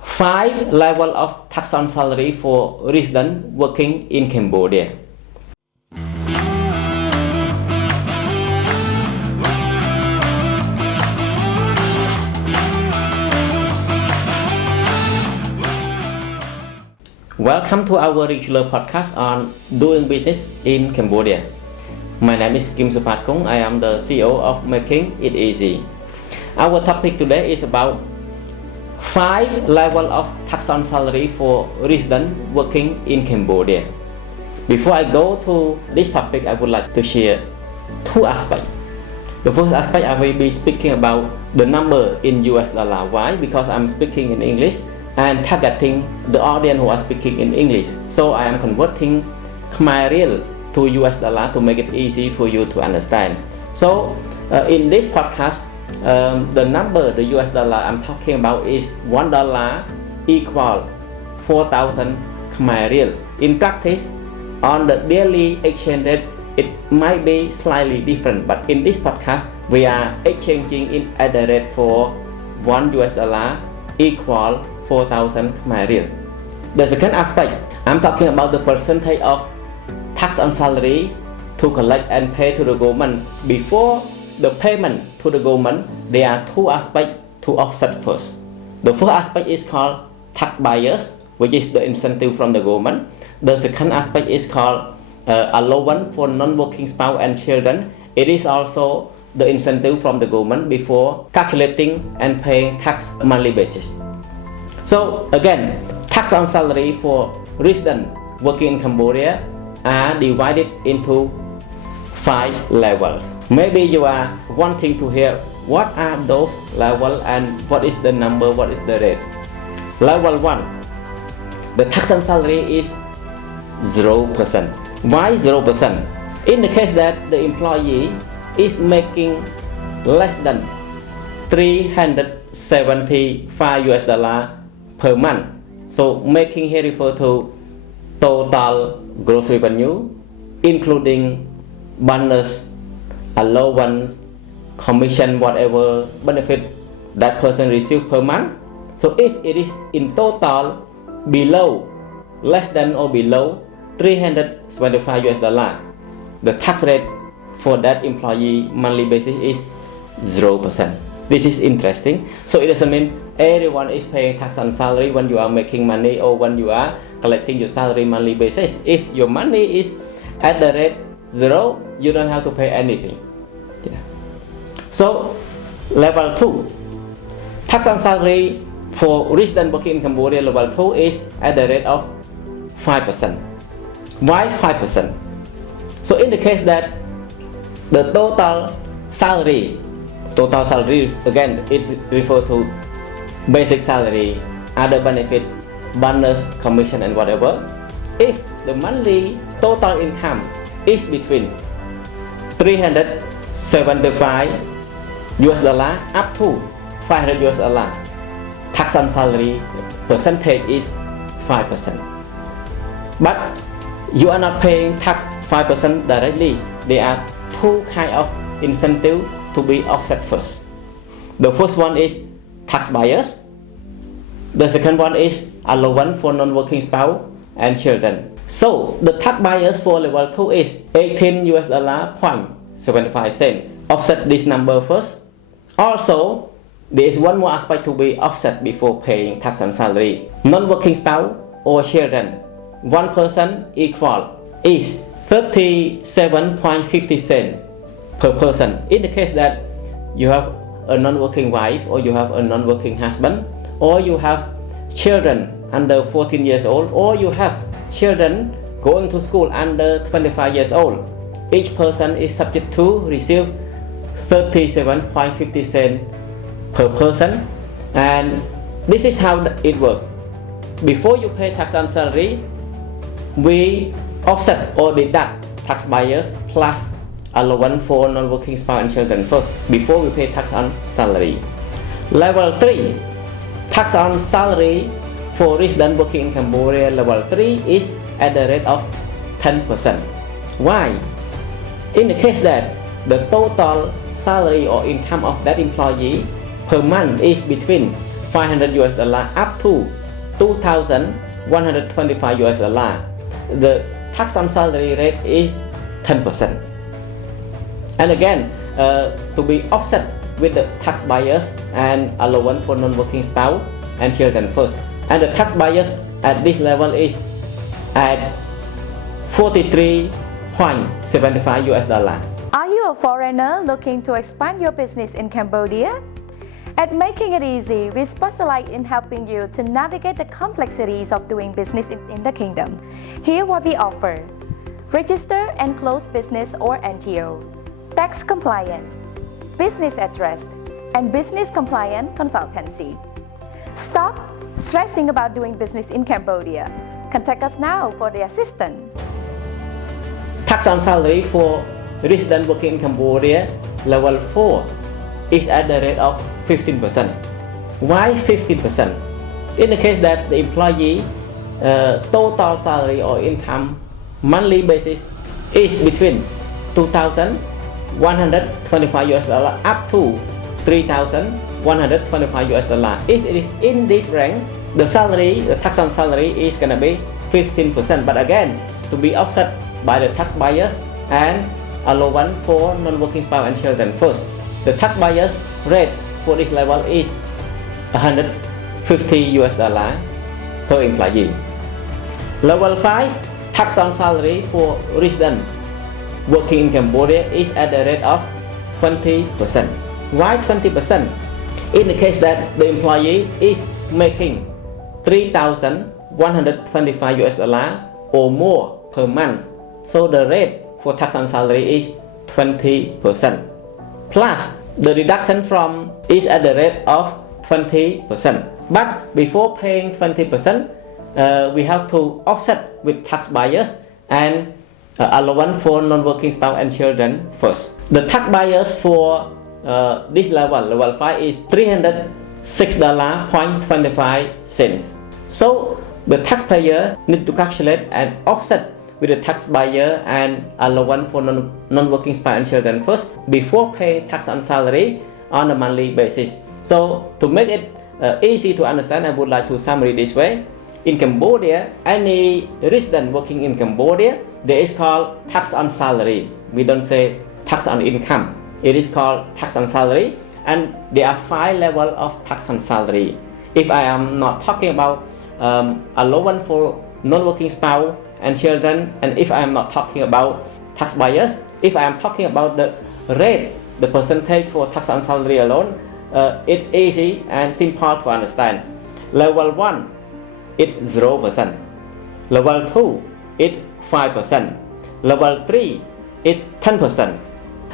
5 level of tax on salary for resident working in Cambodia. Welcome to our regular podcast on doing business in Cambodia. My name is Kim Supatkong. I am the CEO of Making It Easy. Our topic today is about 5 level of tax on salary for resident working in Cambodia. Before I go to this topic, I would like to share 2 aspects. The first aspect, I will be speaking about the number in US dollar. Why? Because I'm speaking in English and targeting the audience who are speaking in English. So I am converting Khmer Riel to US dollar to make it easy for you to understand. So in this podcast, the number, the US dollar I'm talking about is $1 equal 4,000 Khmer Riel. In practice, on the daily exchange rate, it might be slightly different, but in this podcast, we are exchanging it at the rate for $1 equal 4,000 Khmer Riel. The second aspect, I'm talking about the percentage of tax on salary to collect and pay to the government. Before the payment to the government, there are 2 aspects to offset first. The first aspect is called tax bias, which is the incentive from the government. The second aspect is called allowance for non-working spouse and children. It is also the incentive from the government before calculating and paying tax monthly basis. So again, tax on salary for residents working in Cambodia are divided into 5 levels. Maybe you are wanting to hear what are those levels and what is the number, what is the rate. Level 1, the tax on salary is 0%. Why 0%? In the case that the employee is making less than $375 per month. So making here refer to total gross revenue, including bonus, allowance, commission, whatever benefit that person receives per month. So if it is in total below, less than or below $325, the tax rate for that employee monthly basis is 0%. This is interesting. So it doesn't mean everyone is paying tax on salary when you are making money or when you are collecting your salary monthly basis. If your money is at the rate 0, you don't have to pay anything. Yeah. So level 2, tax on salary for resident working in Cambodia, level 2 is at the rate of 5%. Why 5%? So in the case that the total salary again is referred to basic salary, other benefits, bonus, commission and whatever. If the monthly total income is between $375 up to $500, tax on salary percentage is 5%. But you are not paying tax 5% directly. There are 2 kinds of incentive to be offset first. The first one is tax bias. The second one is allowance for non-working spouse and children. So the tax bias for level 2 is $18.75. Offset this number first. Also, there is one more aspect to be offset before paying tax on salary. Non-working spouse or children, one person equal is 37.50 cents per person. In the case that you have a non-working wife or you have a non-working husband or you have children under 14 years old or you have children going to school under 25 years old, each person is subject to receive 37.50 cents per person. And this is how it works. Before you pay tax on salary, we offset or deduct tax bias plus allowance for non-working spouse and children first before we pay tax on salary. Level 3, tax on salary for resident working in Cambodia, level 3 is at the rate of 10%. Why? In the case that the total salary or income of that employee per month is between 500 US dollar up to 2,125 US dollar. The tax on salary rate is 10%. And again, to be offset with the tax bias and allowance for non-working spouse and children first. And the tax bias at this level is at 43.75 US dollar. Are you a foreigner looking to expand your business in Cambodia? At Making It Easy, we specialize in helping you to navigate the complexities of doing business in the kingdom. Here what we offer: register and close business or NGO, tax compliant, business address, and business compliant consultancy. Stop stressing about doing business in Cambodia. Contact us now for the assistance. Tax on salary for resident working in Cambodia level 4 is at the rate of 15%. Why 15%? In the case that the employee total salary or income monthly basis is between 2,125 US dollar up to 3,125 US dollar. If it is in this rank, the tax on salary is gonna be 15%. But again, to be offset by the tax bias and allowance for non-working spouse and children first. The tax bias rate for this level is 150 US dollar per employee. Level 5, tax on salary for resident working in Cambodia is at the rate of 20%. Why 20%? In the case that the employee is making 3,125 US dollar or more per month, so the rate for tax on salary is 20%. Plus, the deduction from is at the rate of 20%. But before paying 20%, we have to offset with tax bias and allowance for non-working spouse and children first. The tax bias for this level 5 is $306.25. So the taxpayer need to calculate and offset with the tax buyer and allowance for non-working spouse and children first before paying tax on salary on a monthly basis. So to make it easy to understand, I would like to summarize this way. In Cambodia, any resident working in Cambodia, there is called tax on salary. We don't say tax on income. It is called tax on salary, and there are 5 levels of tax on salary. If I am not talking about allowance for non-working spouse and children, and if I am not talking about tax bias, if I am talking about the rate, the percentage for tax on salary alone, it's easy and simple to understand. Level 1, it's 0%. Level 2, it's 5%. Level 3, it's 10%.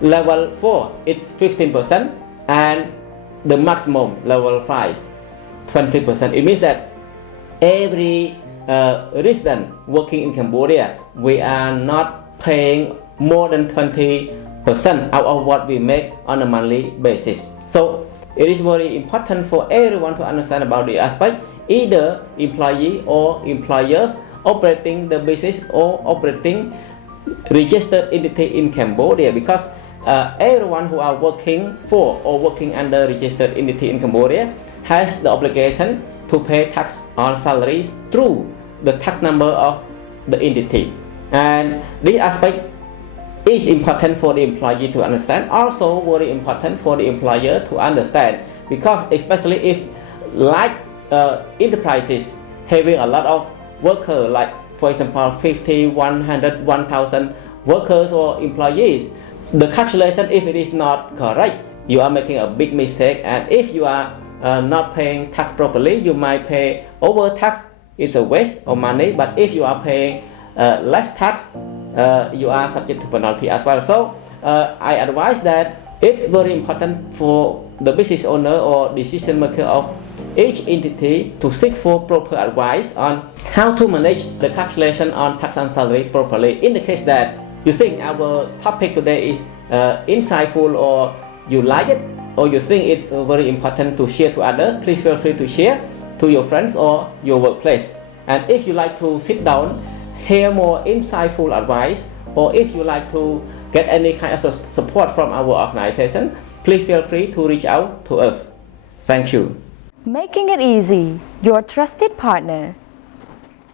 Level 4, it's 15%, and the maximum level 5, 20%. It means that every resident working in Cambodia, we are not paying more than 20% out of what we make on a monthly basis. So it is very important for everyone to understand about the aspect, either employee or employers operating the business or operating registered entity in Cambodia, because everyone who are working for or working under registered entity in Cambodia has the obligation to pay tax on salaries through the tax number of the entity. And this aspect is important for the employee to understand, also very important for the employer to understand, because especially if like enterprises having a lot of workers, like for example 50, 100, 1,000 workers or employees, the calculation, if it is not correct, you are making a big mistake, and if you are not paying tax properly, you might pay over tax. It's a waste of money. But if you are paying less tax, you are subject to penalty as well. So I advise that it's very important for the business owner or decision maker of each entity to seek for proper advice on how to manage the calculation on tax on salary properly. In the case that you think our topic today is insightful, or you like it, or you think it's very important to share to others, please feel free to share to your friends or your workplace. And if you like to sit down, hear more insightful advice, or if you like to get any kind of support from our organization, please feel free to reach out to us. Thank you. Making it easy, your trusted partner.